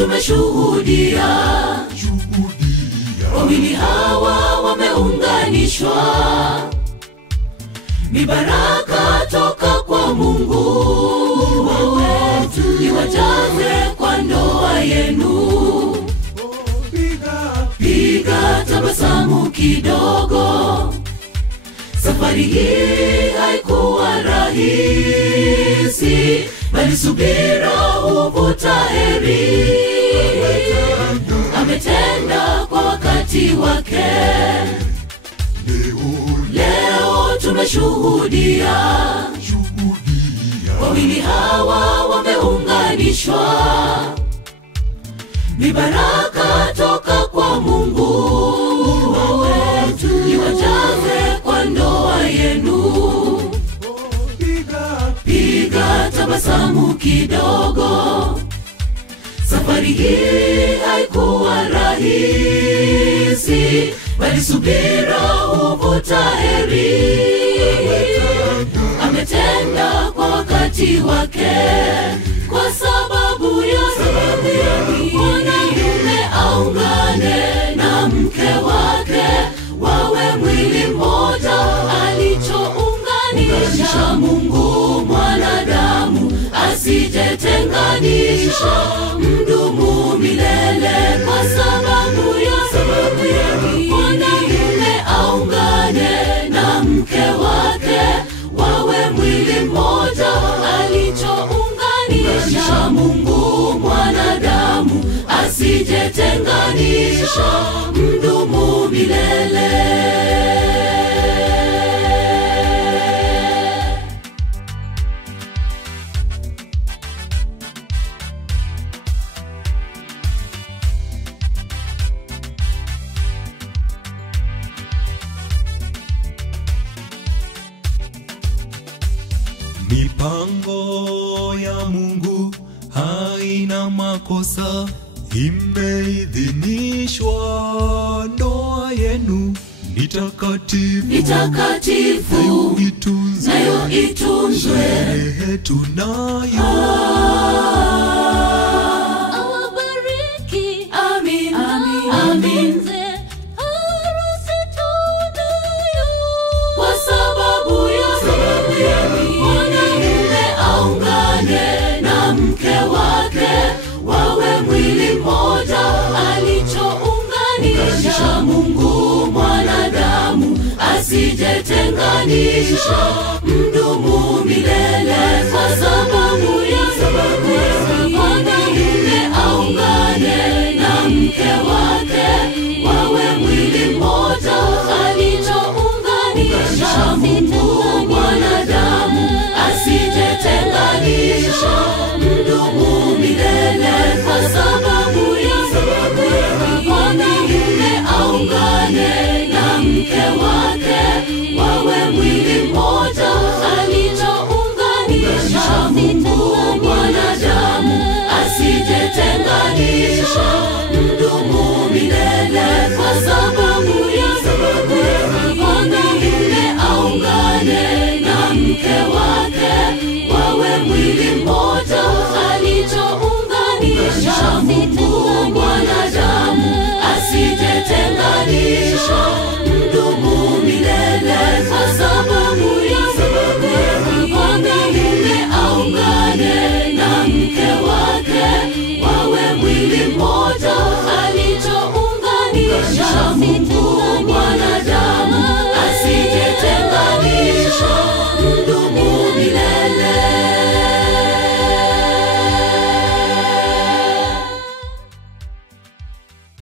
tumeshuhudia wawili hawa wameunganishwa, ni baraka toka kwa Mungu. Niwajaze kwa ndoa yenu, piga tabasamu kidogo. Safari hii haikuwa rahisi, bali subira huvuta heri. Ametenda kwa wakati wake. Leo tumeshuhudia wawili hawa wameunganishwa, ni baraka toka kwa Mungu. Niwajaze kwa ndoa yenu, piga tabasamu kidogo. Safari hii haikuwa rahisi, bali subira huvuta heri. Ametenda kwa wakati wake. Kwa sababu ya heri, mwanamume aungane na mke wake, wawe mwili mmoja. Alichounganisha Mungu, mwanadamu asijetenganisha. Mdumu milele. Kwa sababu ya heri, mwanamume aungane na mke wake, wawe mwili mmoja. Alichounganisha Mungu, mwanadamu asijetenganisha. Mdumu milele. Mipango ya Mungu haina makosa, imeidhinishwa. Ndoa yenu ni takatifu, nayo itunzwe. Sherehe tunayo, awabariki. Amin, amin, amin. Kwa sababu ya heri, mwanamume aungane na mke wake, wawe mwili mmoja. Alichounganisha Mungu, mwanadamu asijetenganisha. Mdumu milele. Kwa sababu